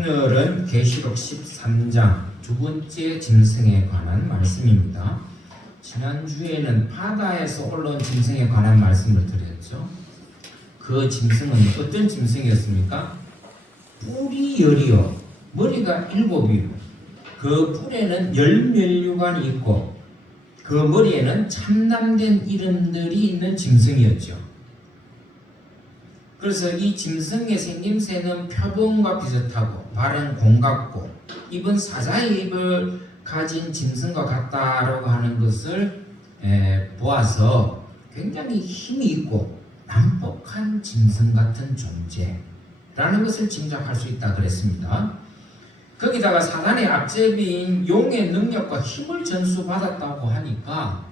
오늘은 계시록 13장 두 번째 짐승에 관한 말씀입니다. 지난주에는 바다에서 올라온 짐승에 관한 말씀을 드렸죠. 그 짐승은 어떤 짐승이었습니까? 뿔이 열이요 머리가 7이요 그 뿔에는 열면류관이 있고 그 머리에는 참남된 이름들이 있는 짐승이었죠. 그래서 이 짐승의 생김새는 표범과 비슷하고 발은 공같고 입은 사자의 입을 가진 짐승과 같다라고 하는 것을 보아서 굉장히 힘이 있고 난폭한 짐승 같은 존재라는 것을 짐작할 수 있다 그랬습니다. 거기다가 사단의 앞제비인 용의 능력과 힘을 전수받았다고 하니까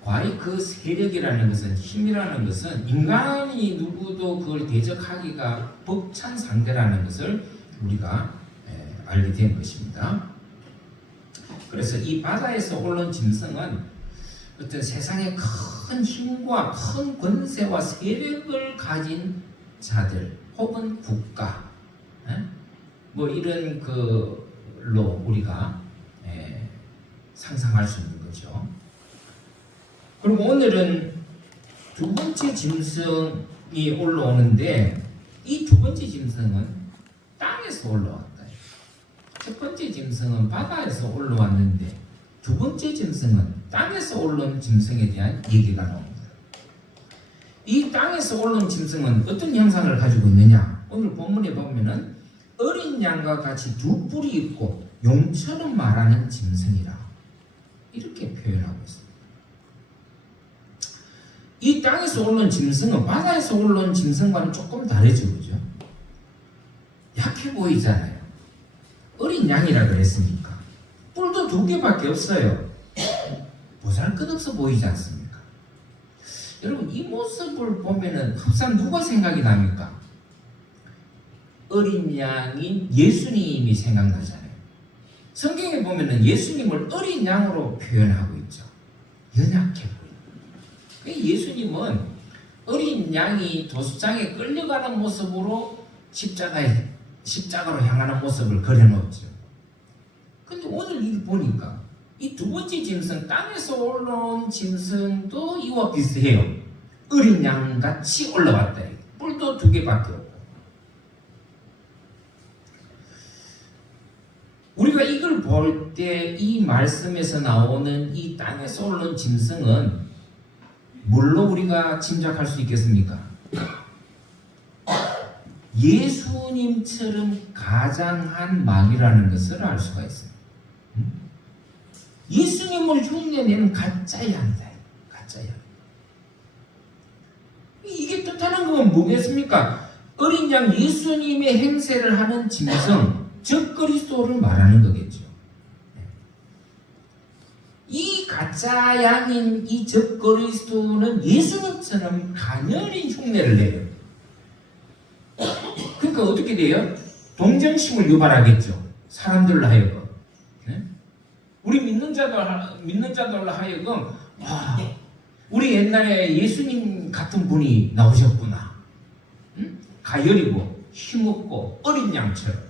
과연 그 세력이라는 것은, 힘이라는 것은 인간이 누구도 그걸 대적하기가 벅찬 상대라는 것을 우리가 알게 된 것입니다. 그래서 이 바다에서 올라온 짐승은 어떤 세상의 큰 힘과 큰 권세와 세력을 가진 자들 혹은 국가 뭐 이런 걸로 우리가 상상할 수 있는 거죠. 그리고 오늘은 두 번째 짐승이 올라오는데 이 두 번째 짐승은 땅에서 올라왔다. 첫 번째 짐승은 바다에서 올라왔는데 두 번째 짐승은 땅에서 올라온 짐승에 대한 얘기가 나옵니다. 이 땅에서 올라온 짐승은 어떤 형상을 가지고 있느냐? 오늘 본문에 보면은 어린 양과 같이 두 뿔이 있고 용처럼 말하는 짐승이라 이렇게 표현하고 있습니다. 이 땅에서 올라온 짐승은 바다에서 올라온 짐승과는 조금 다르죠, 그죠? 약해 보이잖아요. 어린 양이라 그랬으니까 뿔도 2개밖에 없어요. 보잘것없어 보이지 않습니까? 여러분 이 모습을 보면은 항상 누가 생각이 납니까? 어린 양인 예수님이 생각나잖아요. 성경에 보면은 예수님을 어린 양으로 표현하고 있죠. 연약해 보여요. 예수님은 어린 양이 도수장에 끌려가는 모습으로 십자가로 향하는 모습을 그려놓죠. 근데 오늘 이 보니까 이 두 번째 짐승, 땅에서 올라온 짐승도 이와 비슷해요. 어린 양같이 올라왔다. 뿔도 2개밖에 없고. 우리가 이걸 볼 때 이 말씀에서 나오는 이 땅에서 올라온 짐승은 뭘로 우리가 짐작할 수 있겠습니까? 예수님처럼 가장한 마귀라는 것을 알 수가 있어요. 예수님을 흉내내는 가짜 양이다. 가짜 양. 이게 뜻하는 건 뭐겠습니까? 어린 양 예수님의 행세를 하는 짐승, 즉 그리스도를 말하는 거겠죠. 이 가짜 양인 이 즉 그리스도는 예수님처럼 가녀린 흉내를 내요. 그러니까 어떻게 돼요? 동정심을 유발하겠죠. 사람들로 하여금. 우리 믿는 자들로 하여금 와, 우리 옛날에 예수님 같은 분이 나오셨구나. 가열이고 힘없고 어린 양처럼.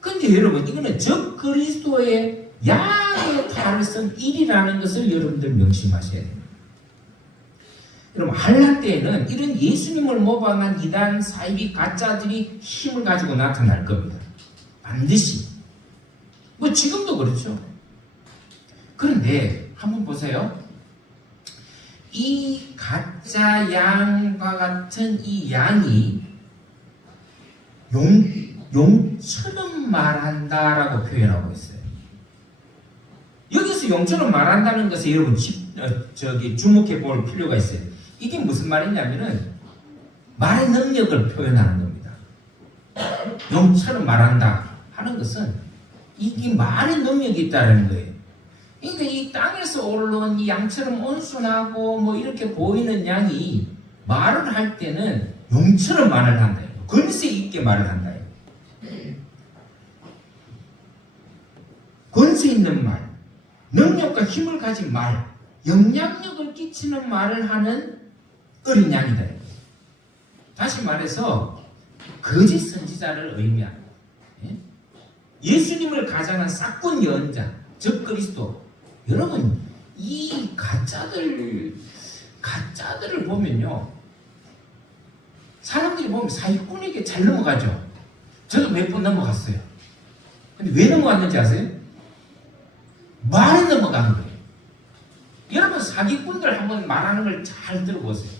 근데 여러분 이거는 적 그리스도의 양의 탈선 1이라는 것을 여러분들 명심하셔야 됩니다. 여러분 한란 때에는 이런 예수님을 모방한 이단 사이비 가짜들이 힘을 가지고 나타날 겁니다. 반드시. 뭐 지금도 그렇죠. 그런데 한번 보세요. 이 가짜 양과 같은 이 양이 용처럼 말한다라고 표현하고 있어요. 여기서 용처럼 말한다는 것에 여러분 주목해 볼 필요가 있어요. 이게 무슨 말이냐면은 말의 능력을 표현하는 겁니다. 용처럼 말한다 하는 것은 이게 말의 능력이 있다는 거예요. 그러니까 이 땅에서 올라온 이 양처럼 온순하고 뭐 이렇게 보이는 양이 말을 할 때는 용처럼 말을 한다. 권세 있게 말을 한다. 권세 있는 말, 능력과 힘을 가진 말, 영향력을 끼치는 말을 하는 어린 양이다. 다시 말해서 거짓 선지자를 의미합니다. 예? 예수님을 가장한 싹군 예언자, 즉 그리스도. 여러분, 이 가짜들을 보면요, 사람들이 보면 사기꾼에게 잘 넘어가죠. 저도 몇 번 넘어갔어요. 근데 왜 넘어갔는지 아세요? 말에 넘어가는 거예요. 여러분, 사기꾼들 한번 말하는 걸 잘 들어보세요.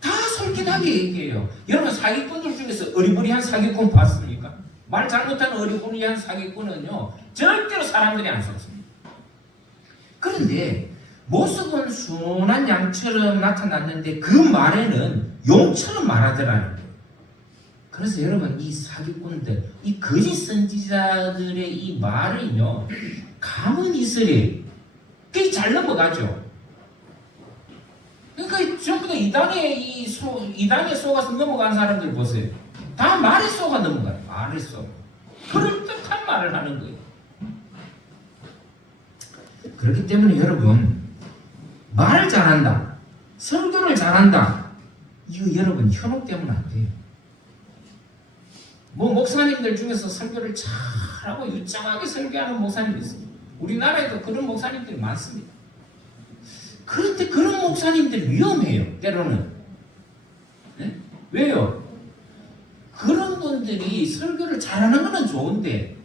다 솔깃하게 얘기해요. 여러분, 사기꾼들 중에서 어리버리한 사기꾼 봤습니까? 말 잘못하는 어리버리한 사기꾼은요, 절대로 사람들이 안 속습니다. 그런데 모습은 순한 양처럼 나타났는데 그 말에는 용처럼 말하더라는 거예요. 그래서 여러분, 이 사기꾼들, 이 거짓 선지자들의 이 말은요, 감은 이슬이 그게 잘 넘어가죠. 그러니까 전부 다 이단에 속아서 넘어간 사람들 보세요. 다 말에 속아 넘어가요. 말에 속아. 그럴듯한 말을 하는 거예요. 그렇기 때문에 여러분, 말을 잘한다, 설교를 잘한다, 이거 여러분 현혹되면 안 돼요. 뭐 목사님들 중에서 설교를 잘하고 유창하게 설교하는 목사님이 있습니다. 우리나라에도 그런 목사님들이 많습니다. 그런데 그런 목사님들 위험해요. 때로는. 네? 왜요? 그런 분들이 설교를 잘하는 건 좋은데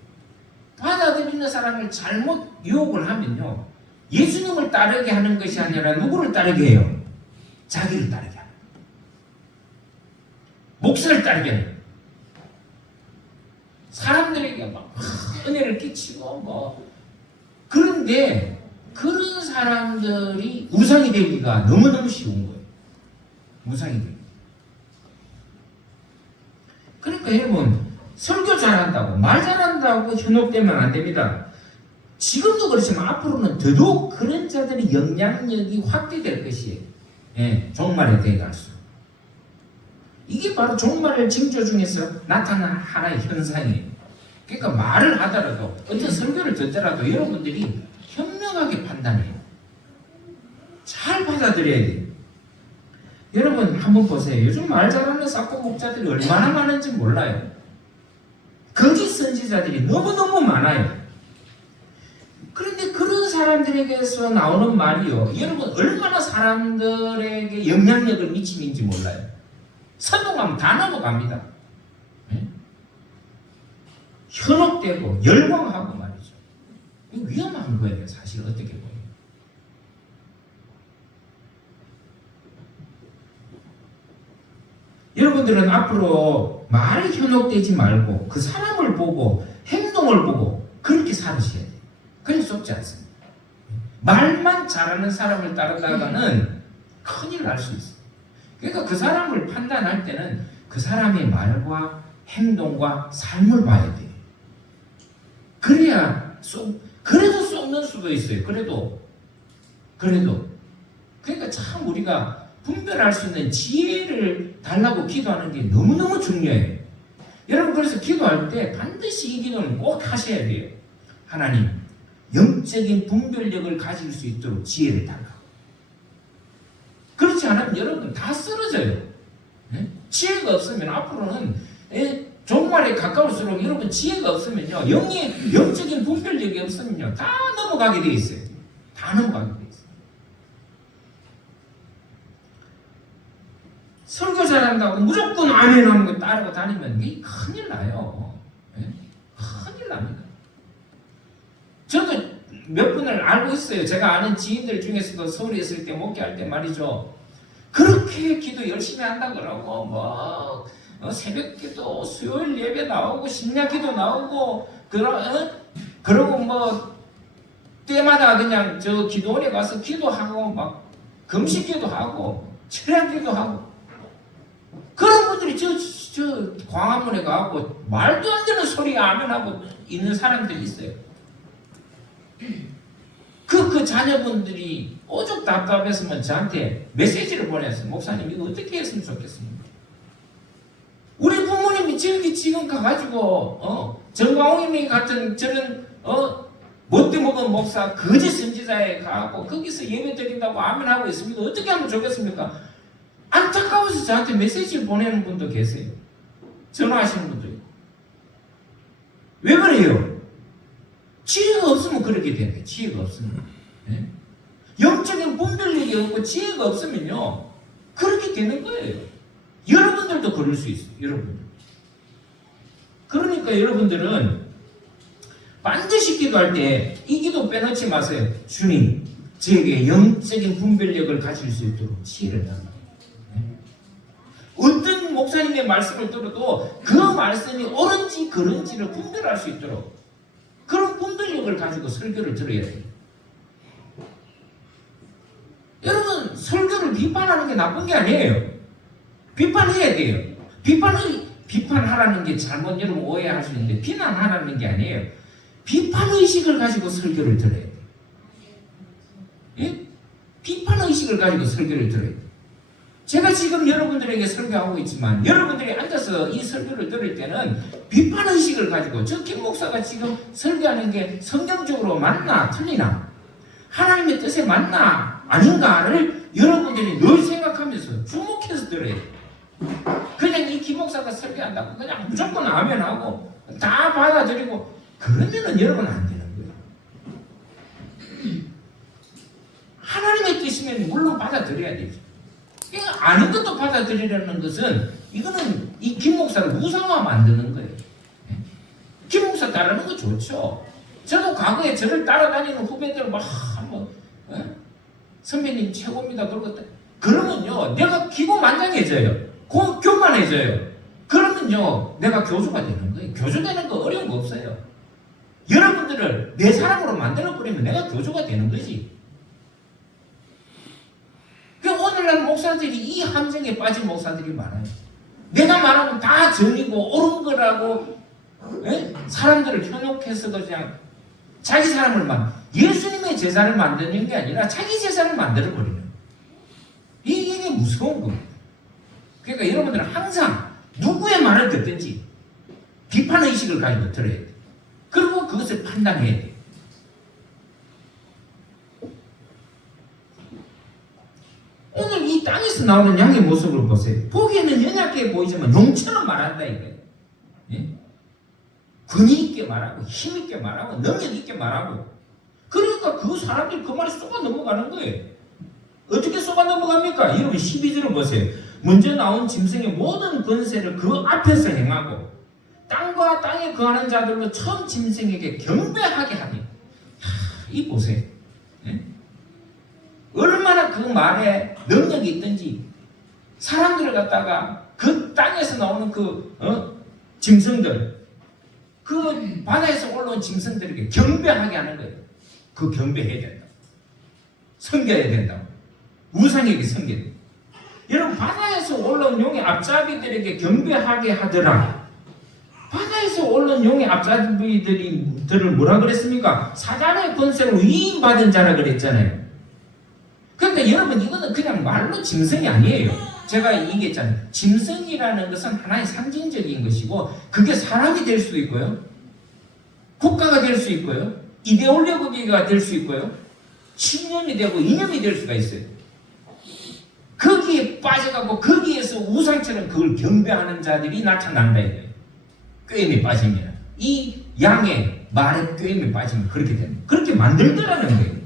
받아들이는 사람을 잘못 유혹을 하면요, 예수님을 따르게 하는 것이 아니라 누구를 따르게 해요? 자기를 따르게 하는, 목사를 따르게 해요. 사람들에게 막 은혜를 끼치고 뭐. 그런데 그런 사람들이 우상이 되기가 너무너무 쉬운 거예요. 우상이 되기. 그러니까 여러분, 설교 잘한다고, 말 잘한다고 현혹되면 안 됩니다. 지금도 그렇지만 앞으로는 더더욱 그런 자들의 영향력이 확대될 것이에요. 예, 종말에 대해갈수록. 이게 바로 종말의 징조 중에서 나타난 하나의 현상이에요. 그러니까 말을 하더라도, 어떤 설교를 듣더라도 여러분들이 현명하게 판단해요. 잘 받아들여야 돼요. 여러분 한번 보세요. 요즘 말 잘하는 사고 목자들이 얼마나 많은지 몰라요. 거짓 선지자들이 너무너무 많아요. 그런데 그런 사람들에게서 나오는 말이요, 여러분 얼마나 사람들에게 영향력을 미치는지 몰라요. 선동하면 다 넘어갑니다. 네? 현혹되고 열광하고 말이죠. 이거 위험한 거예요. 사실 어떻게 보면. 여러분들은 앞으로 말에 현혹되지 말고 그 사람을 보고 행동을 보고 그렇게 살으셔야 돼요. 그냥 속지 않습니다. 말만 잘하는 사람을 따르다가는 큰일 날 수 있어요. 그러니까 그 사람을 판단할 때는 그 사람의 말과 행동과 삶을 봐야 돼요. 그래야 그래도 썩는 수도 있어요. 그래도 그러니까 참 우리가 분별할 수 있는 지혜를 달라고 기도하는 게 너무너무 중요해요. 여러분, 그래서 기도할 때 반드시 이 기도는 꼭 하셔야 돼요. 하나님, 영적인 분별력을 가질 수 있도록 지혜를 달라고. 그렇지 않으면 여러분 다 쓰러져요. 네? 지혜가 없으면 앞으로는 종말에 가까울수록 여러분 지혜가 없으면요, 영적인 분별력이 없으면요, 다 넘어가게 돼 있어요. 다 넘어가게 돼 있어요. 설교 잘한다고 무조건 아멘 하는 거 따르고 다니면 이게 큰일 나요. 네? 큰일 납니다. 저도 몇 분을 알고 있어요. 제가 아는 지인들 중에서도 서울에 있을 때 목회할 때 말이죠, 그렇게 기도 열심히 한다 그러고 뭐 새벽 기도, 수요일 예배 나오고 심야 기도 나오고 그러고 뭐 때마다 그냥 저 기도원에 가서 기도하고 막 금식 기도하고 철야 기도하고, 그런 분들이 저 광화문에 가고 말도 안 되는 소리 아멘하고 있는 사람들이 있어요. 그 자녀분들이 오죽 답답했으면 저한테 메시지를 보냈어요. 목사님, 이거 어떻게 했으면 좋겠습니까? 우리 부모님이 지금 가가지고 정광훈이 같은 저런 못돼 먹은 목사 거짓 선지자에 가고 거기서 예배 드린다고 아멘하고 있습니다. 어떻게 하면 좋겠습니까? 안타까워서 저한테 메시지를 보내는 분도 계세요. 전화하시는 분도 있고. 왜 그래요? 지혜가 없으면 그렇게 되는 거예요. 지혜가 없으면. 네? 영적인 분별력이 없고 지혜가 없으면요, 그렇게 되는 거예요. 여러분들도 그럴 수 있어요. 여러분들. 그러니까 여러분들은 반드시 기도할 때 이 기도 빼놓지 마세요. 주님, 저에게 영적인 분별력을 가질 수 있도록 지혜를 달라. 어떤 목사님의 말씀을 들어도 그 말씀이 옳은지 그른지를 분별할 수 있도록 그런 분별력을 가지고 설교를 들어야 돼요. 여러분, 설교를 비판하는 게 나쁜 게 아니에요. 비판해야 돼요. 비판하라는 게 잘못 여러분 오해하시는데 비난하라는 게 아니에요. 비판의식을 가지고 설교를 들어야 돼요. 예? 비판의식을 가지고 설교를 들어야 돼요. 제가 지금 여러분들에게 설교하고 있지만 여러분들이 앉아서 이 설교를 들을 때는 비판의식을 가지고 저 김 목사가 지금 설교하는 게 성경적으로 맞나 틀리나 하나님의 뜻에 맞나 아닌가를 여러분들이 늘 생각하면서 주목해서 들어야 돼요. 그냥 이 김 목사가 설교한다고 그냥 무조건 아멘하고 다 받아들이고 그러면은 여러분 안 되는 거예요. 하나님의 뜻이면 물론 받아들여야 되죠. 아는 것도 받아들이려는 것은 이거는 이 김 목사를 무상화 만드는 거예요. 김 목사 따르는 거 좋죠. 저도 과거에 저를 따라다니는 후배들 막 한번 선배님 최고입니다. 그러면요 내가 기고만장해져요. 교만해져요. 그러면요 내가 교주가 되는 거예요. 교주 되는 거 어려운 거 없어요. 여러분들을 내 사람으로 만들어버리면 내가 교주가 되는 거지. 오늘날 목사들이 이 함정에 빠진 목사들이 많아요. 내가 말하면 다 정이고 옳은 거라고 사람들을 현혹해서 그냥 자기 사람을 예수님의 제자를 만드는 게 아니라 자기 제자를 만들어버리는 이게 무서운 겁니다. 그러니까 여러분들은 항상 누구의 말을 듣든지 비판의식을 가지고 들어야 돼요. 그리고 그것을 판단해야 돼요. 오늘 이 땅에서 나오는 양의 모습을 보세요. 보기에는 연약해 보이지만 용처럼 말한다 이거예요. 예? 권위 있게 말하고 힘 있게 말하고 능력 있게 말하고 그러니까 그 사람들이 그 말에 쏘가 넘어가는 거예요. 어떻게 쏘가 넘어갑니까? 여러분 12절을 보세요. 먼저 나온 짐승의 모든 권세를 그 앞에서 행하고 땅과 땅에 거하는 자들로 처음 짐승에게 경배하게 하니 이 보세요. 예? 얼마나 그 말에 능력이 있든지 사람들을 갖다가 그 땅에서 나오는 짐승들 그 바다에서 올라온 짐승들에게 경배하게 하는 거예요. 그 경배해야 된다. 섬겨야 된다. 우상에게 섬겨야 된다. 여러분 바다에서 올라온 용의 앞잡이들에게 경배하게 하더라. 바다에서 올라온 용의 앞잡이들을 뭐라 그랬습니까? 사단의 권세로 위임받은 자라 그랬잖아요. 그런데 여러분 이거는 그냥 말로 짐승이 아니에요. 제가 얘기했잖아요. 짐승이라는 것은 하나의 상징적인 것이고 그게 사람이 될 수도 있고요. 국가가 될 수 있고요. 이데올로기가 될 수 있고요. 신념이 되고 이념이 될 수가 있어요. 거기에 빠져가고 거기에서 우상처럼 그걸 경배하는 자들이 나타난다 이거예요. 꾀임에 빠지면 이 양의 말에 꾀임에 빠지면 그렇게 됩니다. 그렇게 만들더라는 거예요.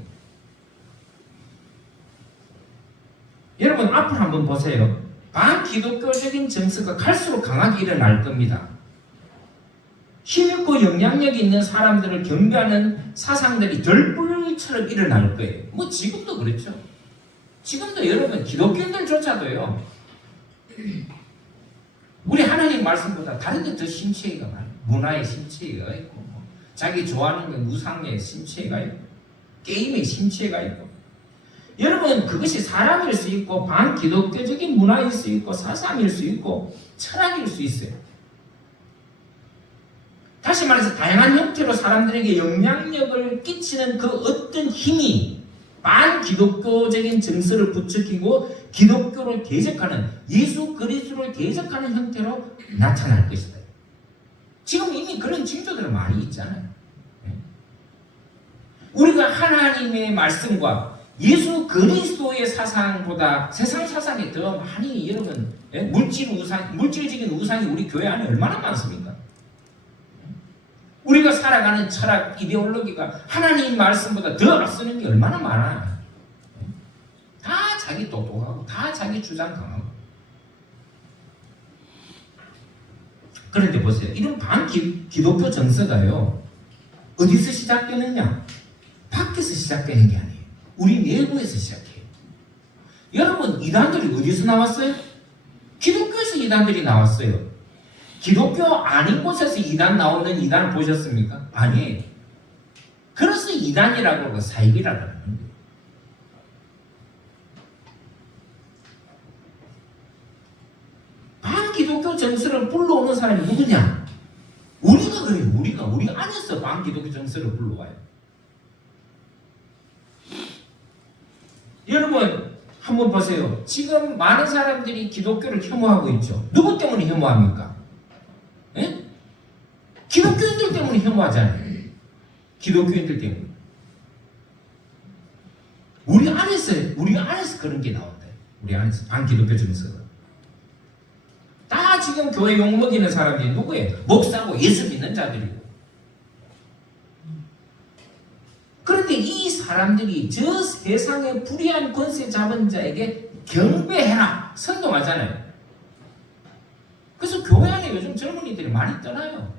여러분 앞을 한번 보세요. 반기독교적인 정서가 갈수록 강하게 일어날 겁니다. 힘있고 영향력이 있는 사람들을 경배하는 사상들이 들불처럼 일어날 거예요. 뭐 지금도 그렇죠. 지금도 여러분 기독교인들조차도요. 우리 하나님 말씀보다 다른 데 더 심취해가 많아요. 문화의 심취해가 있고 자기 좋아하는 건 우상의 심취해가 있고 게임의 심취해가 있고 여러분 그것이 사람일 수 있고 반기독교적인 문화일 수 있고 사상일 수 있고 철학일 수 있어요. 다시 말해서 다양한 형태로 사람들에게 영향력을 끼치는 그 어떤 힘이 반기독교적인 정서를 부추기고 기독교를 대적하는 예수 그리스도를 대적하는 형태로 나타날 것이다. 지금 이미 그런 징조들은 많이 있잖아요. 우리가 하나님의 말씀과 예수 그리스도의 사상보다 세상 사상이 더 많이 여러분 물질적인 우상이 우리 교회 안에 얼마나 많습니까? 우리가 살아가는 철학 이데올로기가 하나님 말씀보다 더 앞서는 게 얼마나 많아. 다 자기 똑똑하고 다 자기 주장 강하고. 그런데 보세요. 이런 반기독교 정서가요. 어디서 시작되느냐? 밖에서 시작되는 게 아니에요. 우리 내부에서 시작해요. 여러분 이단들이 어디서 나왔어요? 기독교에서 이단들이 나왔어요. 기독교 아닌 곳에서 이단 나오는 이단을 보셨습니까? 아니에요. 그래서 이단이라고 하고 사입이라고 하는 거예요. 반기독교 정서를 불러오는 사람이 누구냐? 우리가 그래요. 우리 안에서 반기독교 정서를 불러와요. 여러분 한번 보세요. 지금 많은 사람들이 기독교를 혐오하고 있죠. 누구 때문에 혐오합니까? 예? 기독교인들 때문에 혐오하잖아요. 기독교인들 때문에. 우리 안에서 그런 게 나온다. 우리 안에서 반기독교 정서가. 다 지금 교회 욕먹이는 사람들이 누구예요? 목사고 예수 믿는 자들이고. 그런데 이 사람들이 저 세상의 불의한 권세 잡은 자에게 경배해라 선동하잖아요. 그래서 교회 안에 요즘 젊은이들이 많이 떠나요.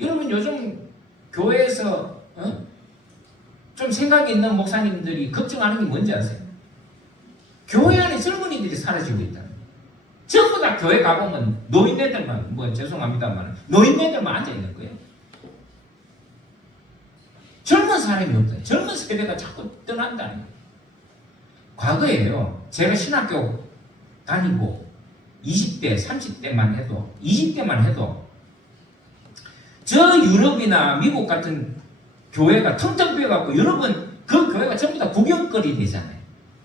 여러분 요즘 교회에서 좀 생각이 있는 목사님들이 걱정하는 게 뭔지 아세요? 교회 안에 젊은이들이 사라지고 있다. 전부 다 교회 가보면 노인네들만 죄송합니다만 노인네들만 앉아 있는 거예요. 젊은 사람이 없다. 젊은 세대가 자꾸 떠난다는 거예요. 과거에요. 제가 신학교 다니고 20대, 30대만 해도 20대만 해도 저 유럽이나 미국 같은 교회가 텅텅 비어갖고 여러분 그 교회가 전부 다 구경거리 되잖아요.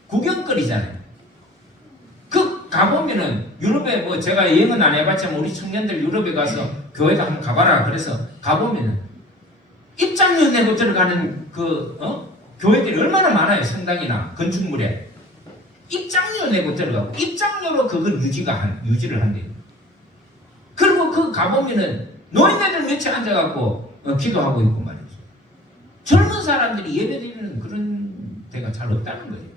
구경거리잖아요. 그 가보면은 유럽에 제가 여행은 안 해봤지만 우리 청년들 유럽에 가서 교회도 한번 가봐라. 그래서 가보면은 입장료 내고 들어가는 교회들이 얼마나 많아요. 성당이나 건축물에 입장료 내고 들어가고 입장료로 그걸 유지를 한대요. 그리고 그 가보면은 노인네들 며칠 앉아갖고 기도하고 있고 말이죠. 젊은 사람들이 예배드리는 그런 데가 잘 없다는 거예요.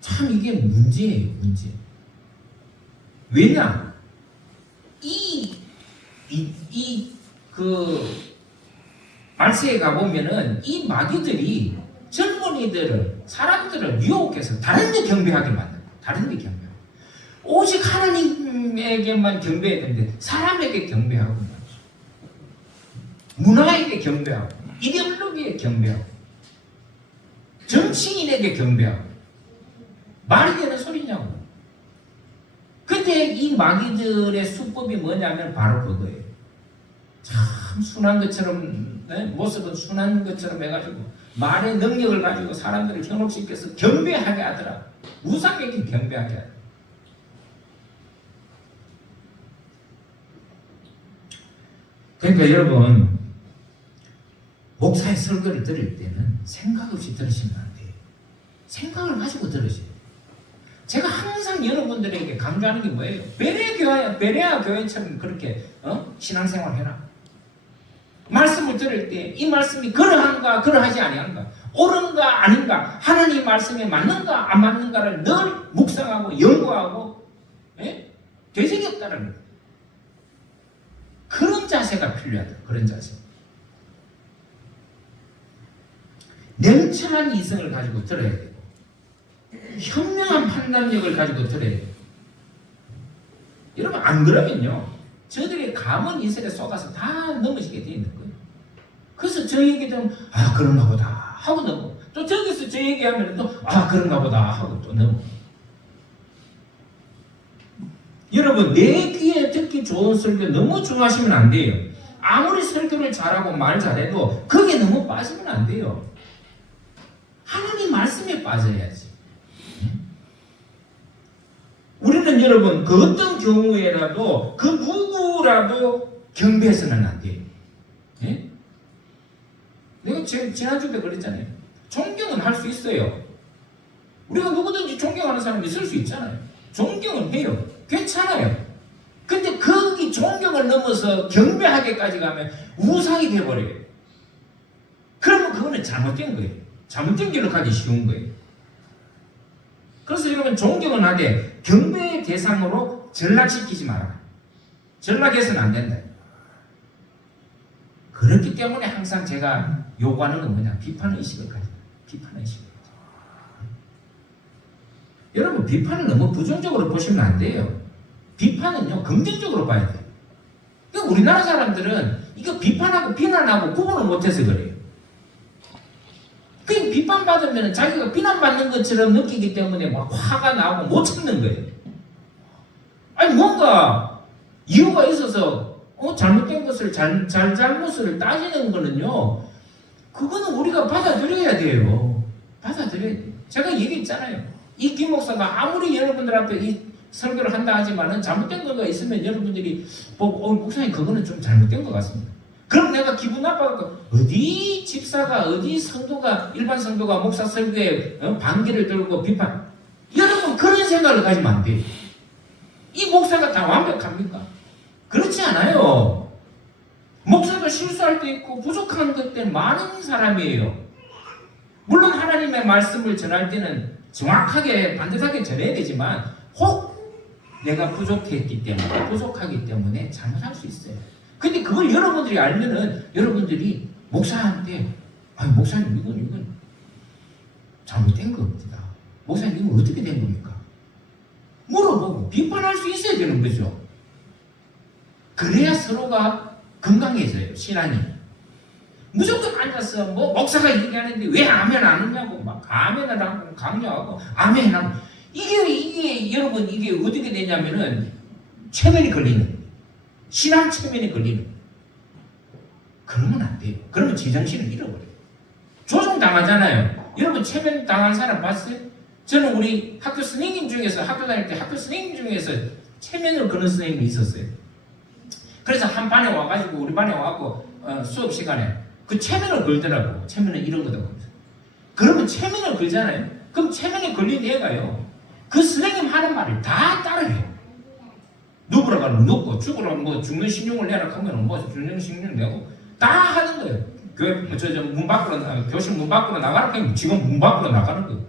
참 이게 문제예요, 문제. 왜냐? 말세에 가보면은 이 마귀들이 젊은이들을, 사람들을 유혹해서 다른 데 경배하게 만들고, 다른 데 경배하고. 오직 하나님에게만 경배해야 되는데, 사람에게 경배하고, 문화에게 경배하고, 이데올로기에 경배하고, 정치인에게 경배하고, 말이 되는 소리냐고. 근데 이 마귀들의 수법이 뭐냐면 바로 그거예요. 참 순한 것처럼 모습은 순한 것처럼 해가지고 말의 능력을 가지고 사람들을 현혹시켜서 경배하게 하더라. 우상에게 경배하게 하더라. 그러니까 여러분 목사의 설교를 들을 때는 생각 없이 들으시면 안 돼요. 생각을 가지고 들으셔야 돼요. 제가 항상 여러분들에게 강조하는 게 뭐예요? 베레아 교회처럼 그렇게 신앙생활 해라. 말씀을 들을 때 이 말씀이 그러한가 그러하지 아니한가, 옳은가 아닌가, 하나님 말씀에 맞는가 안 맞는가를 늘 묵상하고 연구하고 되새겼다는 거예요. 그런 자세가 필요하다. 그런 자세. 냉철한 이성을 가지고 들어야 돼요. 현명한 판단력을 가지고 들어야 돼요. 여러분 안 그러면요 저들의 감은 이슬에 쏟아서 다 넘어지게 되어 있는 거예요. 그래서 저 얘기 들으면 그런가 보다 하고 넘어. 또 저기서 저 얘기하면 또 그런가 보다 하고 또 넘어. 여러분 내 귀에 듣기 좋은 설교 너무 좋아하시면 안 돼요. 아무리 설교를 잘하고 말 잘해도 거기에 너무 빠지면 안 돼요. 하나님 말씀에 빠져야지. 우리는 여러분 그 어떤 경우에라도 그 누구라도 경배해서는 안 돼요. 예? 내가 지난주에 그랬잖아요. 존경은 할 수 있어요. 우리가 누구든지 존경하는 사람이 있을 수 있잖아요. 존경은 해요. 괜찮아요. 근데 거기 존경을 넘어서 경배하게까지 가면 우상이 돼버려요. 그러면 그거는 잘못된 거예요. 잘못된 길로 가기 쉬운 거예요. 그래서 여러분 존경은 하되 경배의 대상으로 전락시키지 마라. 전락해서는 안 된다. 그렇기 때문에 항상 제가 요구하는 건 뭐냐? 비판의식을 가져라. 비판의식을 가져라. 여러분 비판을 너무 부정적으로 보시면 안 돼요. 비판은요 긍정적으로 봐야 돼요. 그러니까 우리나라 사람들은 이거 비판하고 비난하고 구분을 못해서 그래요. 그냥 비판받으면 자기가 비난받는 것처럼 느끼기 때문에 막 화가 나고 못 참는 거예요. 아니 뭔가 이유가 있어서 잘못된 것을 잘못을 따지는 거는요, 그거는 우리가 받아들여야 돼요. 받아들여야 돼요. 제가 얘기했잖아요. 이 김 목사가 아무리 여러분들 앞에 이 설교를 한다 하지만은 잘못된 거가 있으면 여러분들이 목사님 그거는 좀 잘못된 것 같습니다. 그럼 내가 기분 나빠서 어디 집사가 어디 성도가 일반 성도가 목사 설교에 반기를 들고 비판, 여러분 그런 생각을 가지면 안 돼요. 이 목사가 다 완벽합니까? 그렇지 않아요. 목사도 실수할 때 있고 부족한 것들 많은 사람이에요. 물론 하나님의 말씀을 전할 때는 정확하게 반듯하게 전해야 되지만 혹 내가 부족했기 때문에 부족하기 때문에 잘못할 수 있어요. 근데 그걸 여러분들이 알면은 여러분들이 목사한테 아니 목사님 이건 잘못된 겁니다. 목사님 이건 어떻게 된 겁니까? 물어보고 비판할 수 있어야 되는 거죠. 그래야 서로가 건강해져요. 신앙이. 무조건 앉아서 뭐 목사가 얘기하는데 왜 아멘 안 하냐고 막 아멘을 하고 강요하고 아멘 하고 이게 여러분 이게 어떻게 되냐면은 체면이 걸리는 신앙 체면이 걸리는 그러면 안 돼요. 그러면 제정신을 잃어버려요. 조종당하잖아요. 여러분 체면 당한 사람 봤어요? 저는 우리 학교 선생님 중에서 학교 다닐 때 학교 선생님 중에서 체면을 거는 선생님이 있었어요. 그래서 한 반에 와가지고 우리 반에 와갖고 수업 시간에 그 체면을 걸더라고. 체면은 이런 거다. 그러면 체면을 걸잖아요. 그럼 체면에 걸린 애가요. 그 선생님 하는 말을 다 따라해요. 누구라고 하면 누구, 죽으라고 뭐 죽는 신용을 내라 하면 뭐 죽는 신용 내고 다 하는 거예요. 교회 문 밖으로 교실 문 밖으로 나가라 하면 지금 문 밖으로 나가는 거예요.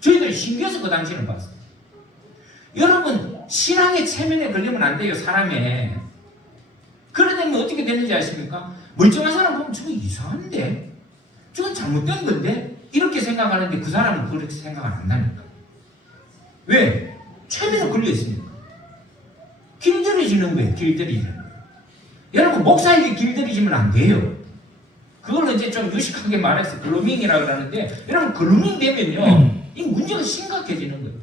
저희들이 신기해서 그 당시를 봤어요. 여러분 신앙의 체면에 걸리면 안 돼요. 사람에. 그러다면 어떻게 되는지 아십니까? 멀쩡한 사람 보면 저거 이상한데? 저건 잘못된 건데? 이렇게 생각하는데 그 사람은 그렇게 생각 안 한다니까. 왜? 체면에 걸려 있으니까. 길들여지는 거예요. 길들여지는 거예요. 여러분 목사에게 길들여지면 안 돼요. 그걸 이제 좀 유식하게 말해서 글루밍이라고 그러는데 여러분 글루밍 되면요 이 문제가 심각해지는 거예요.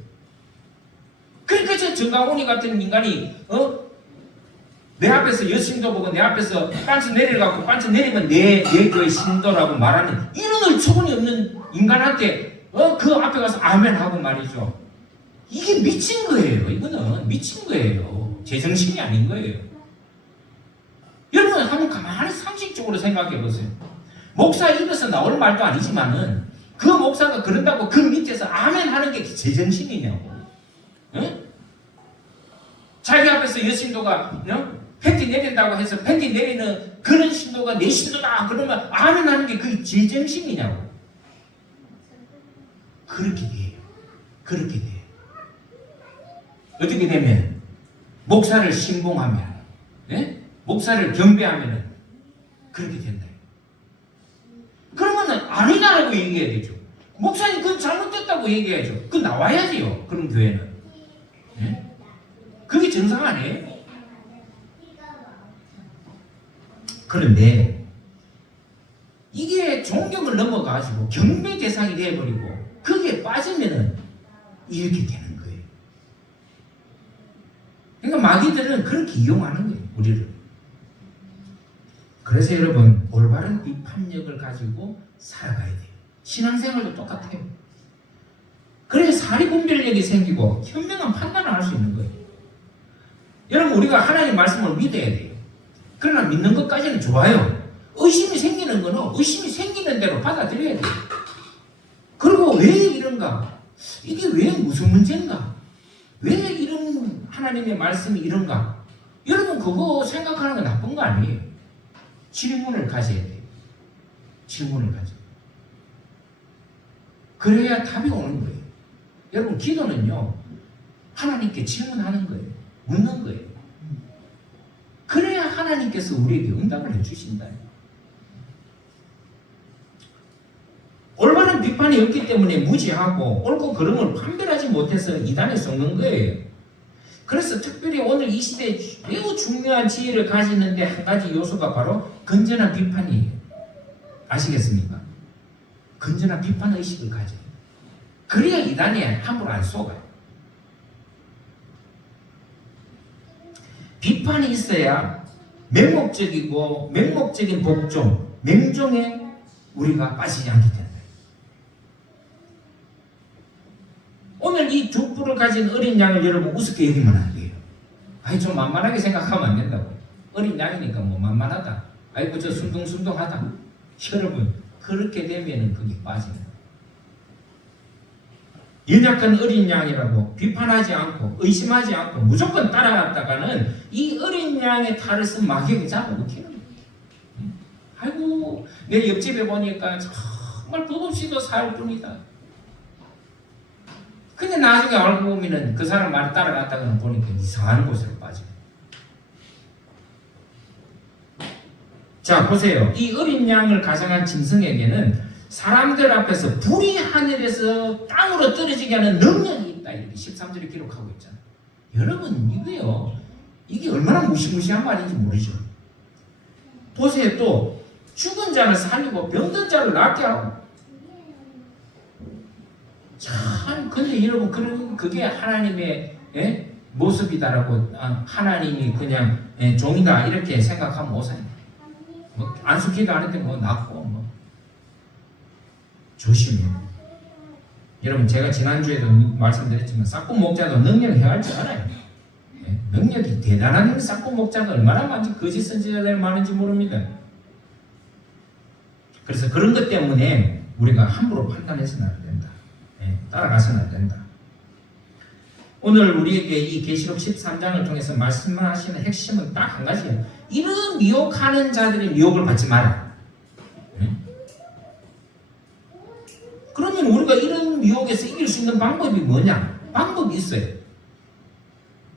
그러니까 저 정강훈이 같은 인간이 내 앞에서 여신도 보고 내 앞에서 빤치 내려가고 빤치 내리면 내 교의 신도라고 말하는 이런 어처구니 없는 인간한테 그 앞에 가서 아멘 하고 말이죠. 이게 미친 거예요. 이거는 미친 거예요. 제정신이 아닌 거예요. 여러분 한번 가만히 상식적으로 생각해 보세요. 목사 입에서 나올 말도 아니지만은 그 목사가 그런다고 그 밑에서 아멘 하는 게 제정신이냐고. 응? 자기 앞에서 여신도가 팬티 내린다고 해서 팬티 내리는 그런 신도가 내 신도다 그러면 아멘 하는 게 그게 제정신이냐고. 그렇게 돼요. 그렇게 돼요. 어떻게 되면 목사를 신봉하면 목사를 경배하면 그렇게 된다. 그러면은 아니다라고 얘기해야 되죠. 목사님 그건 잘못됐다고 얘기해야죠. 그건 나와야지요. 그런 교회는. 그게 정상 아니에요? 그런데 이게 존경을 넘어가지고 경배 대상이 되어버리고 거기에 빠지면은 이렇게 되는 거예요. 그러니까 마귀들은 그렇게 이용하는 거예요. 우리를. 그래서 여러분 올바른 비판력을 가지고 살아가야 돼요. 신앙생활도 똑같아요. 그래서 사리분별력이 생기고 현명한 판단을 할 수 있는 거예요. 여러분 우리가 하나님 말씀을 믿어야 돼요. 그러나 믿는 것까지는 좋아요. 의심이 생기는 거는 의심이 생기는 대로 받아들여야 돼요. 그리고 왜 이런가? 이게 왜 무슨 문제인가? 왜 이런 하나님의 말씀이 이런가? 여러분 그거 생각하는 건 나쁜 거 아니에요. 질문을 가져야 돼요. 질문을 가져. 그래야 답이 오는 거예요. 여러분 기도는요. 하나님께 질문하는 거예요. 묻는 거예요. 그래야 하나님께서 우리에게 응답을 해주신다. 올바른 비판이 없기 때문에 무지하고 옳고 그름을 판별하지 못해서 이단에 썩는 거예요. 그래서 특별히 오늘 이 시대에 매우 중요한 지혜를 가지는데 한 가지 요소가 바로 건전한 비판이에요. 아시겠습니까? 건전한 비판 의식을 가져요. 그래야 이단에 함부로 안 속아요. 비판이 있어야 맹목적이고 맹목적인 복종, 맹종에 우리가 빠지지 않게 된다. 오늘 이 두 뿔을 가진 어린 양을 여러분 우습게 여기면 안 돼요. 아니 좀 만만하게 생각하면 안 된다고. 어린 양이니까 뭐 만만하다. 아이고 저 순둥순둥하다. 여러분 그렇게 되면은 그게 빠지는 거예요. 연약한 어린 양이라고 비판하지 않고 의심하지 않고 무조건 따라갔다가는 이 어린 양의 탈을 쓴 마귀에게 잡아먹히는 거예요. 아이고 내 옆집에 보니까 정말 법 없이도 살 뿐이다. 근데 나중에 알고 보면은 그 사람 말 따라갔다가는 보니까 이상한 곳으로 빠져요. 자 보세요. 이 어린 양을 가장한 짐승에게는 사람들 앞에서 불이 하늘에서 땅으로 떨어지게 하는 능력이 있다. 이렇게 13절에 기록하고 있잖아요. 여러분 이게요. 이게 얼마나 무시무시한 말인지 모르죠. 보세요. 또 죽은 자를 살리고 병든 자를 낫게 하고. 참 근데 여러분 그게 하나님의 모습이다라고 하나님이 그냥 종이다 이렇게 생각하면 오산입니다. 뭐 안수기도 하는데 뭐 낫고 뭐 조심해요. 여러분 제가 지난주에도 말씀드렸지만 싹고 목자도 능력을 행할 줄 알아요. 능력이 대단한 싹고 목자가 얼마나 많지 거짓 선지자들이 많은지 모릅니다. 그래서 그런 것 때문에 우리가 함부로 판단해서는 안 된다. 따라가서는 안 된다. 오늘 우리에게 이 계시록 13장을 통해서 말씀하시는 핵심은 딱 한 가지예요. 이런 미혹하는 자들의 미혹을 받지 마라. 그러면 우리가 이런 미혹에서 이길 수 있는 방법이 뭐냐? 방법이 있어요.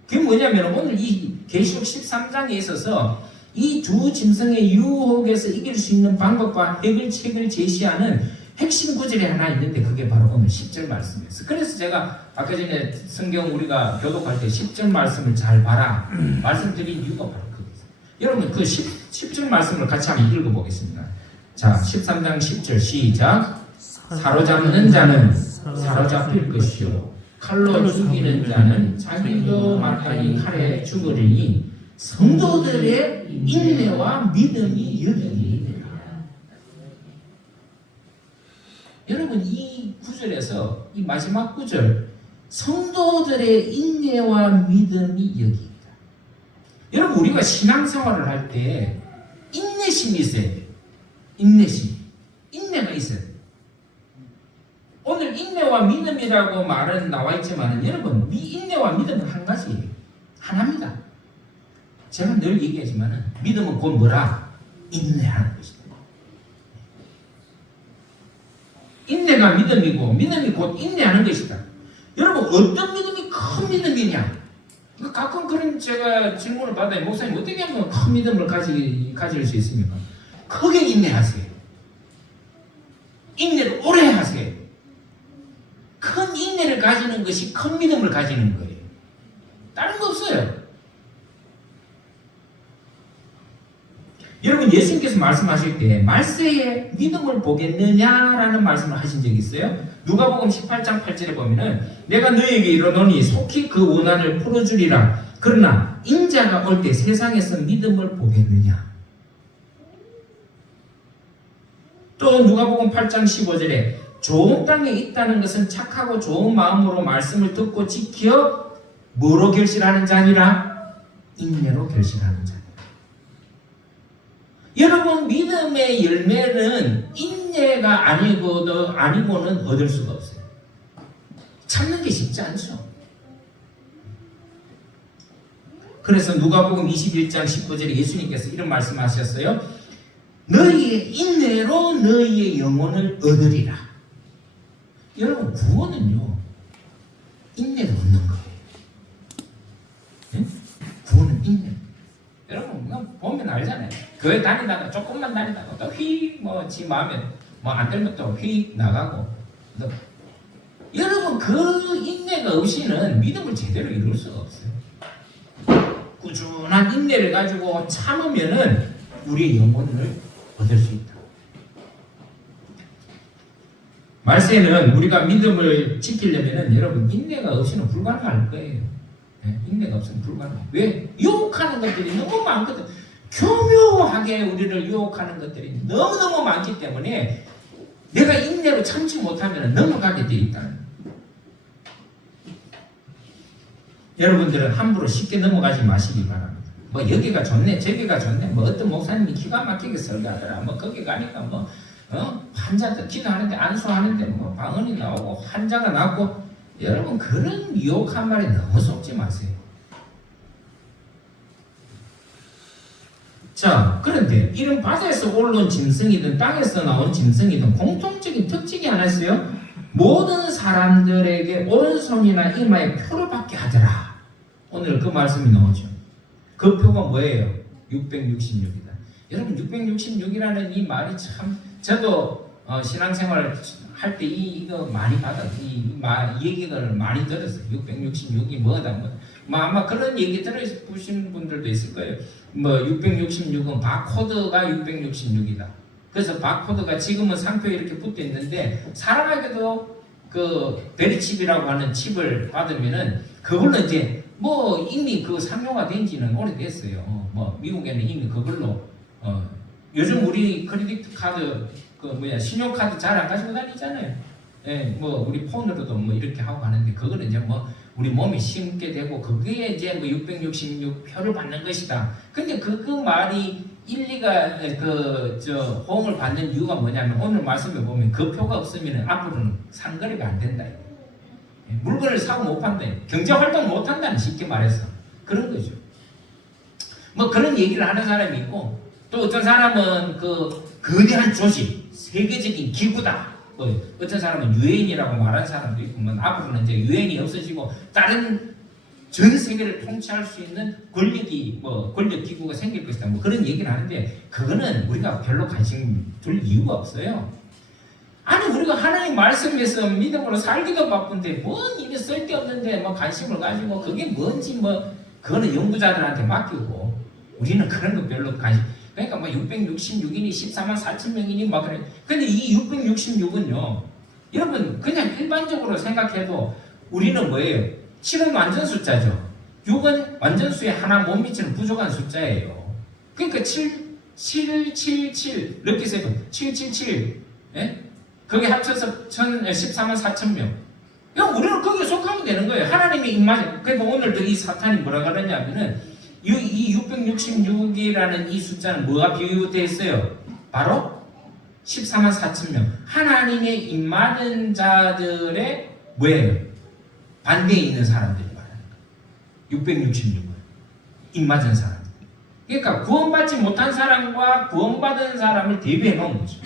그게 뭐냐면 오늘 이 계시록 13장에 있어서 이 두 짐승의 유혹에서 이길 수 있는 방법과 해결책을 제시하는 핵심 구절이 하나 있는데 그게 바로 오늘 10절 말씀이었어요. 그래서 제가 아까 전에 성경 우리가 교독할 때 10절 말씀을 잘 봐라 말씀드린 이유가 바로 그거예요. 여러분 그 10절 말씀을 같이 한번 읽어보겠습니다. 자 13장 10절 시작. 사로잡는 자는 사로잡힐 것이요 칼로 죽이는 자는 자기도 마땅히 칼에 죽으리니 성도들의 인내와 믿음이 여기니라. 여러분 이 구절에서 이 마지막 구절 성도들의 인내와 믿음이 여기있다. 여러분 우리가 신앙생활을 할 때 인내심이 있어야 돼요. 인내가 있어야 돼요. 오늘 인내와 믿음이라고 말은 나와 있지만 여러분 이 인내와 믿음은 한 가지예요. 하나입니다. 제가 늘 얘기하지만 믿음은 곧 뭐라? 인내하는 것이다. 인내가 믿음이고 믿음이 곧 인내하는 것이다. 여러분 어떤 믿음이 큰 믿음이냐? 가끔 그런 제가 질문을 받아요. 목사님 어떻게 하면 큰 믿음을 가질 수 있습니까? 크게 인내하세요. 인내를 오래 하세요. 큰 인내를 가지는 것이 큰 믿음을 가지는 거예요. 다른 거 없어요. 여러분 예수님께서 말씀하실 때 말세에 믿음을 보겠느냐라는 말씀을 하신 적이 있어요. 누가복음 18장 8절에 보면은 내가 너에게 이르노니 속히 그 원한을 풀어주리라. 그러나 인자가 올 때 세상에서 믿음을 보겠느냐. 또 누가복음 8장 15절에 좋은 땅에 있다는 것은 착하고 좋은 마음으로 말씀을 듣고 지켜 뭐로 결실하는 자니라? 인내로 결실하는 자니라. 여러분 믿음의 열매는 인내가 아니고는 얻을 수가 없어요. 참는 게 쉽지 않죠. 그래서 누가복음 21장 19절에 예수님께서 이런 말씀하셨어요. 너희의 인내로 너희의 영혼을 얻으리라. 여러분 구원은요 인내로 얻는 거예요. 네? 구원은 인내. 여러분 보면 알잖아요. 교회 다니다가 조금만 다니다가 또 지 마음에 안 들면 또 나가고. 여러분 그 인내가 없이는 믿음을 제대로 이룰 수가 없어요. 꾸준한 인내를 가지고 참으면은 우리의 영혼을 얻을 수 있다. 말세는 우리가 믿음을 지키려면은 여러분 인내가 없이는 불가능할 거예요. 네, 인내가 없으면 불가능해요. 왜? 유혹하는 것들이 너무 많거든. 교묘하게 우리를 유혹하는 것들이 너무너무 많기 때문에 내가 인내로 참지 못하면 넘어가게 돼 있다는 거예요. 여러분들은 함부로 쉽게 넘어가지 마시기 바랍니다. 여기가 좋네 저기가 좋네 어떤 목사님이 기가 막히게 설교하더라 거기 가니까 환자들 기도하는데 안수하는데 방언이 나오고 환자가 낫고. 여러분 그런 유혹한 말에 너무 속지 마세요. 자, 그런데 이런 바다에서 올라온 짐승이든 땅에서 나온 짐승이든 공통적인 특징이 하나 있어요. 모든 사람들에게 오른손이나 이마에 표를 받게 하더라. 오늘 그 말씀이 나오죠. 그 표가 뭐예요? 666이다. 여러분 666이라는 이 말이 참 저도 신앙생활 할 때 이거 많이 이 얘기를 많이 들었어요. 666이 뭐다 아마 그런 얘기 들으신 분들도 있을 거예요. 666은 바코드가 666이다. 그래서 바코드가 지금은 상표에 이렇게 붙어 있는데 사람에게도 그 베리칩이라고 하는 칩을 받으면은 그걸로 이제 이미 그 상용화 된 지는 오래됐어요. 미국에는 이미 그걸로 요즘 우리 크레딧 카드 신용카드 잘 안 가지고 다니잖아요. 예, 우리 폰으로도 이렇게 하고 가는데 그거는 이제 우리 몸에 심게 되고 그게 이제 666표를 받는 것이다. 근데 그 말이 일리가 호응을 받는 이유가 뭐냐면 오늘 말씀에 보면 그 표가 없으면 앞으로는 상거래가 안 된다. 예, 물건을 사고 못 판다. 경제 활동 못 한다는 쉽게 말해서 그런 거죠. 그런 얘기를 하는 사람이 있고 또 어떤 사람은 거대한 조직 세계적인 기구다. 어떤 사람은 유엔이라고 말하는 사람도 있고, 앞으로는 이제 유엔이 없어지고 다른 전 세계를 통치할 수 있는 권력 기구가 생길 것이다. 그런 얘기를 하는데 그거는 우리가 별로 관심 둘 이유가 없어요. 아니 우리가 하나님 말씀에서 믿음으로 살기도 바쁜데 뭔 일이 쓸데없는데 관심을 가지고 그게 뭔지 그거는 연구자들한테 맡기고 우리는 그런 거 별로 관심. 그러니까 666이니 14만 4천 명이니 그래. 근데 이 666은요. 여러분 그냥 일반적으로 생각해도 우리는 뭐예요? 7은 완전 숫자죠. 6은 완전수에 하나 못 미치는 부족한 숫자예요. 그러니까 777 이렇게 세고 777 예? 거기 합쳐서 14만 4천 명. 그냥 우리는 거기에 속하면 되는 거예요. 하나님의 입맛에. 그러니까 오늘도 이 사탄이 뭐라 그러냐면은 이 666이라는 이 숫자는 뭐가 비유되어 있어요? 바로 14만 4천 명. 하나님의 입맞은 자들의 뭐예요? 반대에 있는 사람들이 말하는 거예요. 666은 입맞은 사람. 그러니까 구원받지 못한 사람과 구원받은 사람을 대비해 놓은 거죠.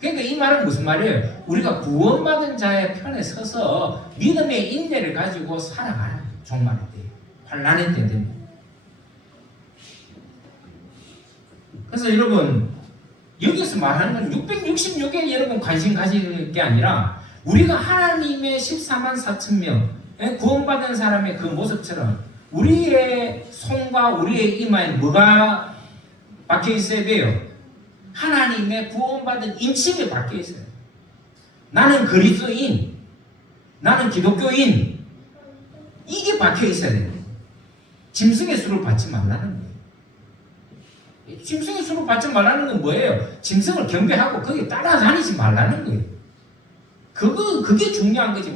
그러니까 이 말은 무슨 말이에요? 우리가 구원받은 자의 편에 서서 믿음의 인내를 가지고 살아가라. 종말의 때, 환난의 때 되면. 그래서 여러분 여기서 말하는 건 666에 여러분 관심 가질 게 아니라 우리가 하나님의 14만 4천 명 구원받은 사람의 그 모습처럼 우리의 손과 우리의 이마에 뭐가 박혀 있어야 돼요? 하나님의 구원받은 인침이 박혀 있어요. 나는 그리스도인, 나는 기독교인, 이게 박혀 있어야 돼요. 짐승의 수를 받지 말라는 거예요. 짐승의 수를 받지 말라는 건 뭐예요? 짐승을 경배하고 거기에 따라다니지 말라는 거예요. 그게 중요한 거지.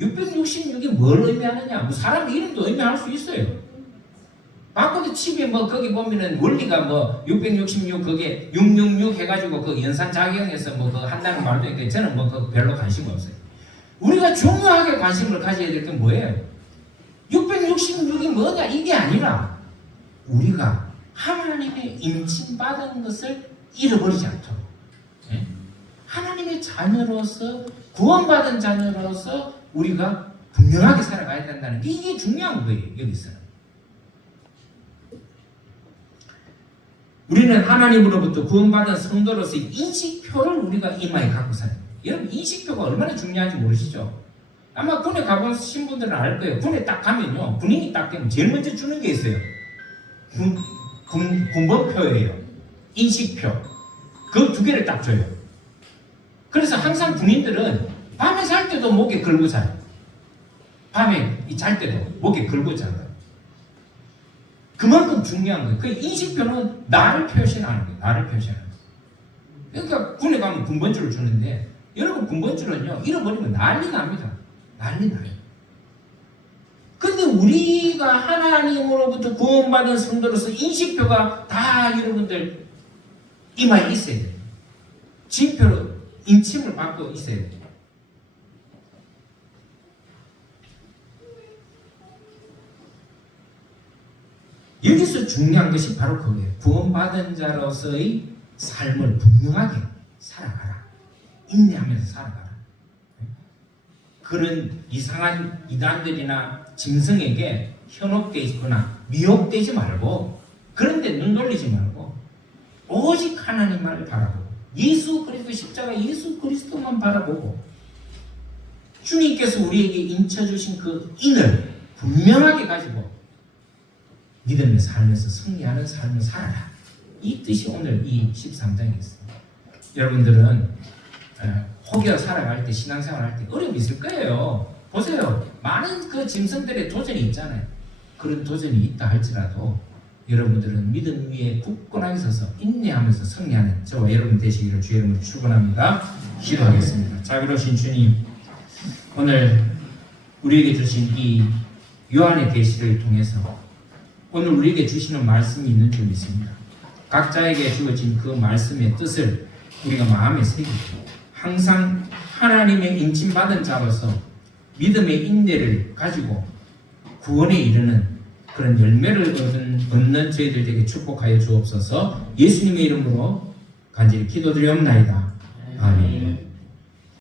666이 뭘 의미하느냐? 사람 이름도 의미할 수 있어요. 바코드 칩이 뭐 거기 보면은 원리가 뭐 666 그게 666 해가지고 그 연산 작용해서 뭐 그 한다는 말도 있는데 저는 뭐 그 별로 관심 없어요. 우리가 중요하게 관심을 가져야 될 건 뭐예요? 666이 뭐냐 이게 아니라 우리가 하나님의 임침받은 것을 잃어버리지 않도록 하나님의 자녀로서 구원받은 자녀로서 우리가 분명하게 살아가야 된다는 게 이게 중요한 거예요. 여기서는 우리는 하나님으로부터 구원받은 성도로서의 인식표를 우리가 이마에 갖고 살아요. 여러분 인식표가 얼마나 중요한지 모르시죠? 아마 군에 가보신 분들은 알 거예요. 군에 딱 가면요 군인이 딱 되면 제일 먼저 주는 게 있어요. 군번표예요. 인식표. 그 두 개를 딱 줘요. 그래서 항상 군인들은 밤에 잘 때도 목에 걸고 자요. 밤에 잘 때도 목에 걸고 자요. 그만큼 중요한 거예요. 그 인식표는 나를 표시하는 거예요. 나를 표시하는 거예요. 그러니까 군에 가면 군번줄을 주는데 여러분 군번줄은요 잃어버리면 난리 납니다. 난리 나요. 근데 우리가 하나님으로부터 구원받은 성도로서 인식표가 다 여러분들 이마에 있어야 돼요. 징표로 인침을 받고 있어야 돼요. 여기서 중요한 것이 바로 그거예요. 구원받은 자로서의 삶을 분명하게 살아가라. 인내하면서 살아가라. 그런 이상한 이단들이나 짐승에게 현혹되어 있거나 미혹되지 말고 그런데 눈 돌리지 말고 오직 하나님만을 바라보고 예수 그리스도 십자가 예수 그리스도만 바라보고 주님께서 우리에게 인쳐주신 그 인을 분명하게 가지고 믿음의 삶에서 승리하는 삶을 살아라. 이 뜻이 오늘 이 13장에 있습니다. 여러분들은 혹여 살아갈 때 신앙생활 할 때 어려움이 있을 거예요. 보세요. 많은 그 짐승들의 도전이 있잖아요. 그런 도전이 있다 할지라도 여러분들은 믿음 위에 굳건하게 서서 인내하면서 승리하는 저와 여러분 되시기를 주의 이름으로 축원합니다. 기도하겠습니다. 자비로우신 주님, 오늘 우리에게 주신 이 요한의 계시를 통해서 오늘 우리에게 주시는 말씀이 있는 줄 믿습니다. 각자에게 주어진 그 말씀의 뜻을 우리가 마음에 새기고 항상 하나님의 인침받은 자로서 믿음의 인내를 가지고 구원에 이르는 그런 열매를 얻는 저희들에게 축복하여 주옵소서. 예수님의 이름으로 간절히 기도드리옵나이다. 아멘.